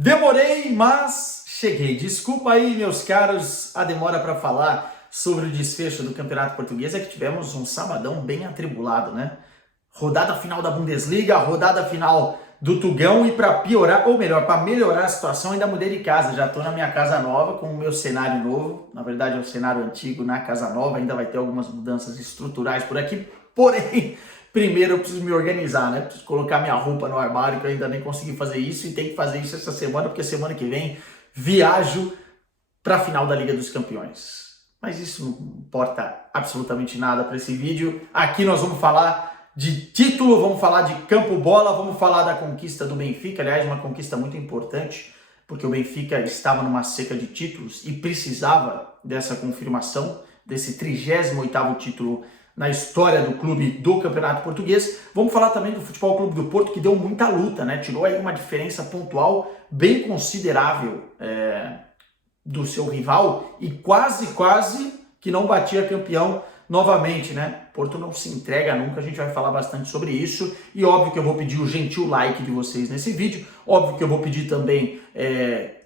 Demorei, mas cheguei. Desculpa aí, meus caros, a demora para falar sobre o desfecho do Campeonato Português. É que tivemos um sabadão bem atribulado, né? Rodada final da Bundesliga, rodada final do Tugão e para piorar, ou melhor, para melhorar a situação, ainda mudei de casa. Já estou na minha casa nova com o meu cenário novo. Na verdade é o cenário antigo na casa nova, ainda vai ter algumas mudanças estruturais por aqui. Porém, primeiro eu preciso me organizar, né? Preciso colocar minha roupa no armário, que eu ainda nem consegui fazer isso e tenho que fazer isso essa semana, porque semana que vem viajo para a final da Liga dos Campeões. Mas isso não importa absolutamente nada para esse vídeo. Aqui nós vamos falar de título, vamos falar de campo bola, vamos falar da conquista do Benfica. Aliás, uma conquista muito importante, porque o Benfica estava numa seca de títulos e precisava dessa confirmação, desse 38º título na história do clube do Campeonato Português. Vamos falar também do Futebol Clube do Porto, que deu muita luta, né? Tirou aí uma diferença pontual bem considerável do seu rival e quase que não batia campeão novamente, né? Porto não se entrega nunca, a gente vai falar bastante sobre isso e óbvio que eu vou pedir o gentil like de vocês nesse vídeo, óbvio que eu vou pedir também,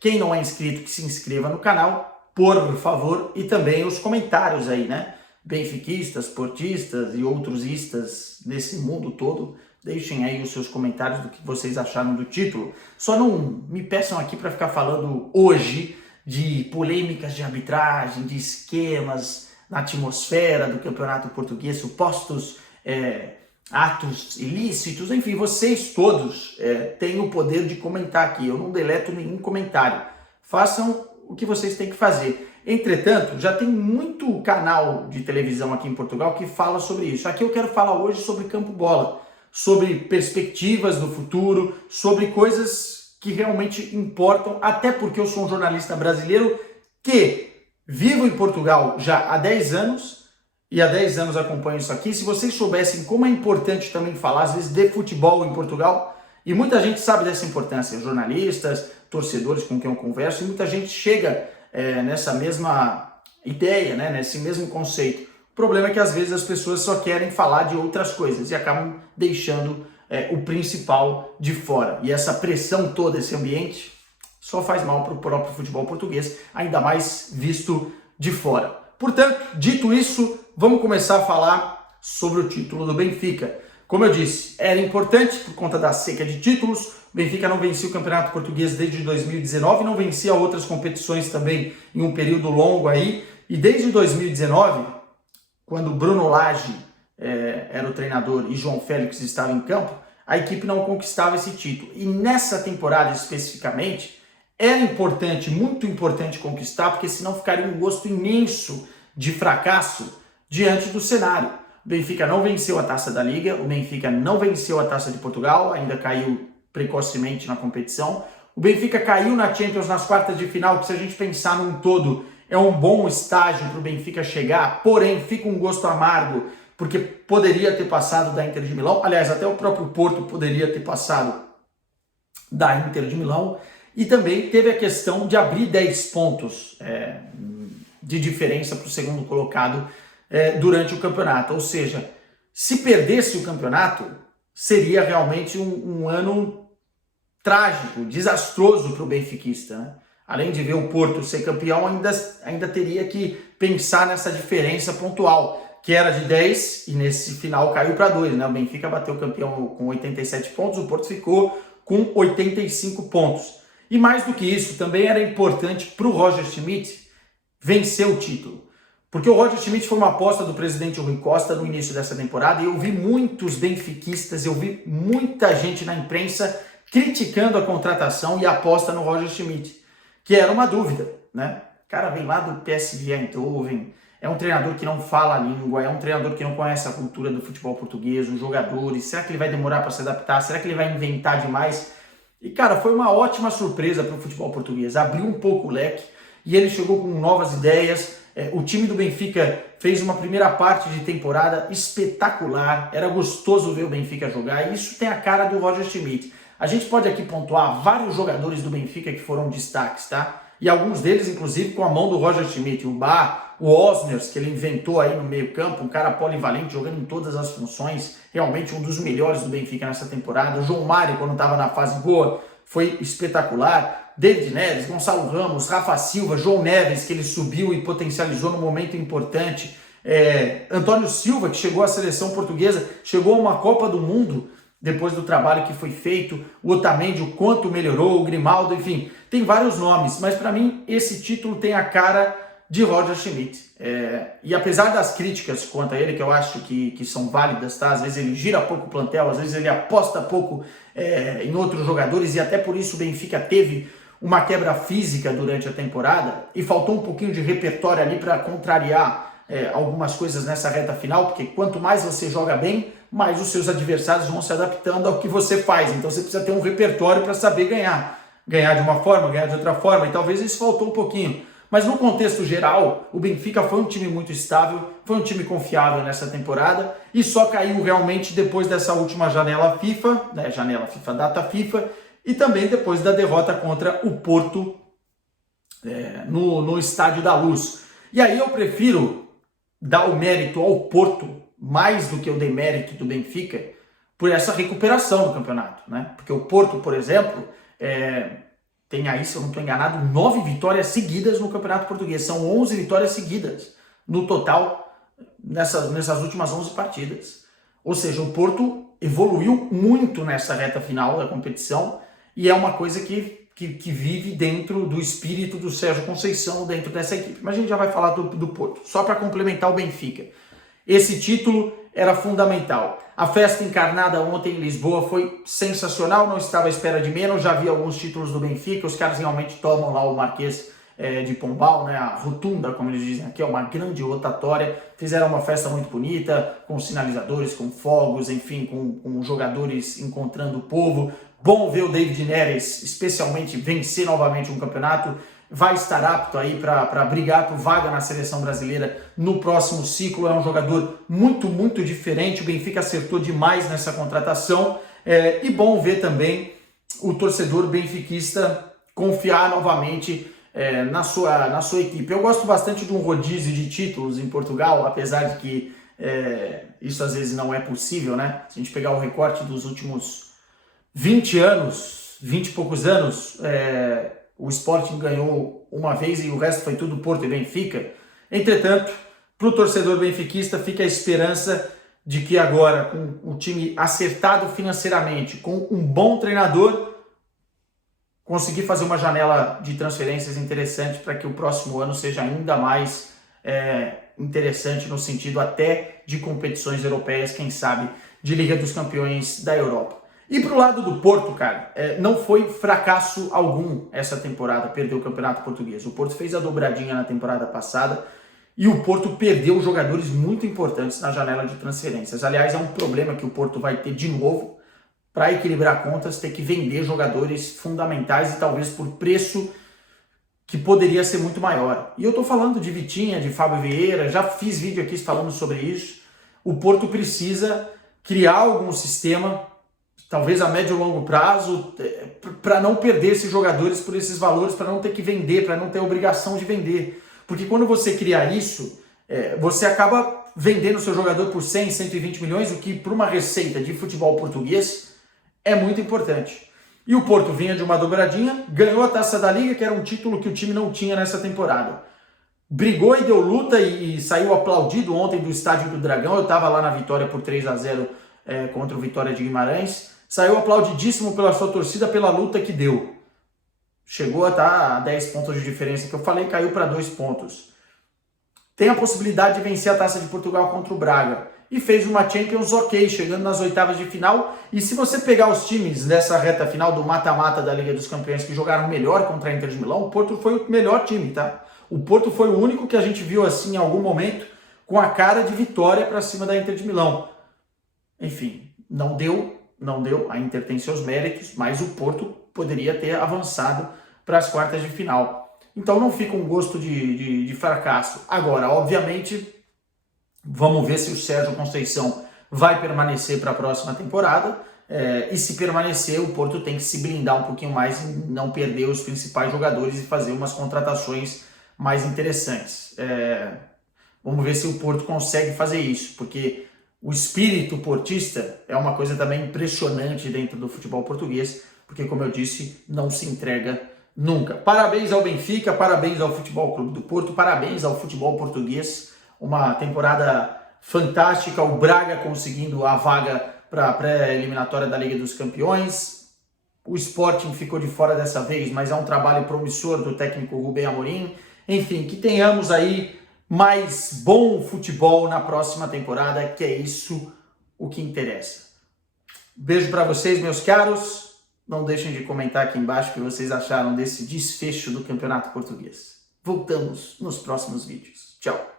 quem não é inscrito, que se inscreva no canal, por favor, e também os comentários aí, né? Benfiquistas, portistas e outros istas nesse mundo todo, deixem aí os seus comentários do que vocês acharam do título. Só não me peçam aqui para ficar falando hoje de polêmicas de arbitragem, de esquemas na atmosfera do Campeonato Português, supostos atos ilícitos, enfim, vocês todos têm o poder de comentar aqui, eu não deleto nenhum comentário. Façam o que vocês têm que fazer. Entretanto, já tem muito canal de televisão aqui em Portugal que fala sobre isso. Aqui eu quero falar hoje sobre campo bola, sobre perspectivas do futuro, sobre coisas que realmente importam, até porque eu sou um jornalista brasileiro que vivo em Portugal já há 10 anos, e há 10 anos acompanho isso aqui. Se vocês soubessem como é importante também falar, às vezes, de futebol em Portugal, e muita gente sabe dessa importância, jornalistas, torcedores com quem eu converso, e muita gente chega nessa mesma ideia, né, nesse mesmo conceito. O problema é que às vezes as pessoas só querem falar de outras coisas e acabam deixando o principal de fora. E essa pressão toda, esse ambiente, só faz mal para o próprio futebol português, ainda mais visto de fora. Portanto, dito isso, vamos começar a falar sobre o título do Benfica. Como eu disse, era importante por conta da seca de títulos. O Benfica não vencia o Campeonato Português desde 2019, não vencia outras competições também em um período longo aí. E desde 2019, quando Bruno Lage era o treinador e João Félix estava em campo, a equipe não conquistava esse título. E nessa temporada especificamente, era importante, muito importante conquistar, porque senão ficaria um gosto imenso de fracasso diante do cenário. O Benfica não venceu a Taça da Liga, o Benfica não venceu a Taça de Portugal, ainda caiu precocemente na competição. O Benfica caiu na Champions nas quartas de final, que se a gente pensar num todo, é um bom estágio para o Benfica chegar, porém fica um gosto amargo, porque poderia ter passado da Inter de Milão, aliás, até o próprio Porto poderia ter passado da Inter de Milão, e também teve a questão de abrir 10 pontos de diferença para o segundo colocado durante o campeonato. Ou seja, se perdesse o campeonato, seria realmente um ano trágico, desastroso para o benfiquista, né? Além de ver o Porto ser campeão, ainda teria que pensar nessa diferença pontual, que era de 10 e nesse final caiu para 2, né? O Benfica bateu o campeão com 87 pontos, o Porto ficou com 85 pontos. E mais do que isso, também era importante para o Roger Schmidt vencer o título. Porque o Roger Schmidt foi uma aposta do presidente Rui Costa no início dessa temporada e eu vi muitos benfiquistas, eu vi muita gente na imprensa criticando a contratação e a aposta no Roger Schmidt, que era uma dúvida, né? O cara vem lá do PSV Eindhoven, é um treinador que não fala a língua, é um treinador que não conhece a cultura do futebol português, os jogadores, será que ele vai demorar para se adaptar? Será que ele vai inventar demais? E cara, foi uma ótima surpresa para o futebol português, abriu um pouco o leque e ele chegou com novas ideias. O time do Benfica fez uma primeira parte de temporada espetacular, era gostoso ver o Benfica jogar e isso tem a cara do Roger Schmidt. A gente pode aqui pontuar vários jogadores do Benfica que foram destaques, tá? E alguns deles, inclusive, com a mão do Roger Schmidt. O Bá, o Osners, que ele inventou aí no meio campo, um cara polivalente, jogando em todas as funções, realmente um dos melhores do Benfica nessa temporada. O João Mário, quando estava na fase boa, foi espetacular. David Neres, Gonçalo Ramos, Rafa Silva, João Neves, que ele subiu e potencializou no momento importante. Antônio Silva, que chegou à seleção portuguesa, chegou a uma Copa do Mundo depois do trabalho que foi feito. O Otamendi, o quanto melhorou, o Grimaldo, enfim, tem vários nomes, mas para mim esse título tem a cara de Roger Schmidt. E apesar das críticas quanto a ele, que eu acho que são válidas, tá? Às vezes ele gira pouco o plantel, às vezes ele aposta pouco em outros jogadores, e até por isso o Benfica teve uma quebra física durante a temporada e faltou um pouquinho de repertório ali para contrariar algumas coisas nessa reta final, porque quanto mais você joga bem, mais os seus adversários vão se adaptando ao que você faz. Então você precisa ter um repertório para saber ganhar. Ganhar de uma forma, ganhar de outra forma, e talvez isso faltou um pouquinho. Mas no contexto geral, o Benfica foi um time muito estável, foi um time confiável nessa temporada e só caiu realmente depois dessa última janela FIFA, né, data FIFA, e também depois da derrota contra o Porto no Estádio da Luz. E aí eu prefiro dar o mérito ao Porto mais do que o demérito do Benfica por essa recuperação do campeonato, né? Porque o Porto, por exemplo, tem aí, se eu não estou enganado, 9 vitórias seguidas no Campeonato Português. São 11 vitórias seguidas no total nessas últimas 11 partidas. Ou seja, o Porto evoluiu muito nessa reta final da competição e é uma coisa que vive dentro do espírito do Sérgio Conceição, dentro dessa equipe. Mas a gente já vai falar do Porto. Só para complementar o Benfica. Esse título era fundamental. A festa encarnada ontem em Lisboa foi sensacional, não estava à espera de menos, já vi alguns títulos do Benfica, os caras realmente tomam lá o Marquês de Pombal, né, a rotunda, como eles dizem aqui, é uma grande rotatória, fizeram uma festa muito bonita, com sinalizadores, com fogos, enfim, com jogadores encontrando o povo. Bom ver o David Neres, especialmente, vencer novamente um campeonato, vai estar apto aí para brigar por vaga na seleção brasileira no próximo ciclo. É um jogador muito, muito diferente. O Benfica acertou demais nessa contratação. E bom ver também o torcedor benfiquista confiar novamente na sua equipe. Eu gosto bastante de um rodízio de títulos em Portugal, apesar de que isso às vezes não é possível, né? Se a gente pegar o recorte dos últimos 20 anos, 20 e poucos anos, o Sporting ganhou uma vez e o resto foi tudo Porto e Benfica. Entretanto, para o torcedor benfiquista fica a esperança de que agora, com o time acertado financeiramente, com um bom treinador, conseguir fazer uma janela de transferências interessante para que o próximo ano seja ainda mais interessante no sentido até de competições europeias, quem sabe de Liga dos Campeões da Europa. E pro lado do Porto, cara, não foi fracasso algum essa temporada perder o Campeonato Português. O Porto fez a dobradinha na temporada passada e o Porto perdeu jogadores muito importantes na janela de transferências. Aliás, é um problema que o Porto vai ter de novo para equilibrar contas, ter que vender jogadores fundamentais e talvez por preço que poderia ser muito maior. E eu tô falando de Vitinha, de Fábio Vieira, já fiz vídeo aqui falando sobre isso. O Porto precisa criar algum sistema, talvez a médio e longo prazo, para não perder esses jogadores por esses valores, para não ter que vender, para não ter obrigação de vender. Porque quando você criar isso, você acaba vendendo o seu jogador por 100, 120 milhões, o que para uma receita de futebol português é muito importante. E o Porto vinha de uma dobradinha, ganhou a Taça da Liga, que era um título que o time não tinha nessa temporada. Brigou e deu luta e saiu aplaudido ontem do Estádio do Dragão. Eu estava lá na vitória por 3-0 contra o Vitória de Guimarães. Saiu aplaudidíssimo pela sua torcida, pela luta que deu. Chegou a estar a 10 pontos de diferença que eu falei, caiu para 2 pontos. Tem a possibilidade de vencer a Taça de Portugal contra o Braga. E fez uma Champions ok, chegando nas oitavas de final. E se você pegar os times dessa reta final do mata-mata da Liga dos Campeões que jogaram melhor contra a Inter de Milão, o Porto foi o melhor time, tá? O Porto foi o único que a gente viu assim em algum momento com a cara de vitória para cima da Inter de Milão. Enfim, não deu, a Inter tem seus méritos, mas o Porto poderia ter avançado para as quartas de final. Então não fica um gosto de fracasso. Agora, obviamente, vamos ver se o Sérgio Conceição vai permanecer para a próxima temporada. E se permanecer, o Porto tem que se blindar um pouquinho mais e não perder os principais jogadores e fazer umas contratações mais interessantes. Vamos ver se o Porto consegue fazer isso, porque o espírito portista é uma coisa também impressionante dentro do futebol português. porque, como eu disse, não se entrega nunca. Parabéns ao Benfica, parabéns ao Futebol Clube do Porto, parabéns ao futebol português. Uma temporada fantástica, o Braga conseguindo a vaga para a pré-eliminatória da Liga dos Campeões. O Sporting ficou de fora dessa vez, mas é um trabalho promissor do técnico Rubem Amorim. Enfim, que tenhamos aí mais bom futebol na próxima temporada, que é isso o que interessa. Beijo para vocês, meus caros. Não deixem de comentar aqui embaixo o que vocês acharam desse desfecho do Campeonato Português. Voltamos nos próximos vídeos. Tchau!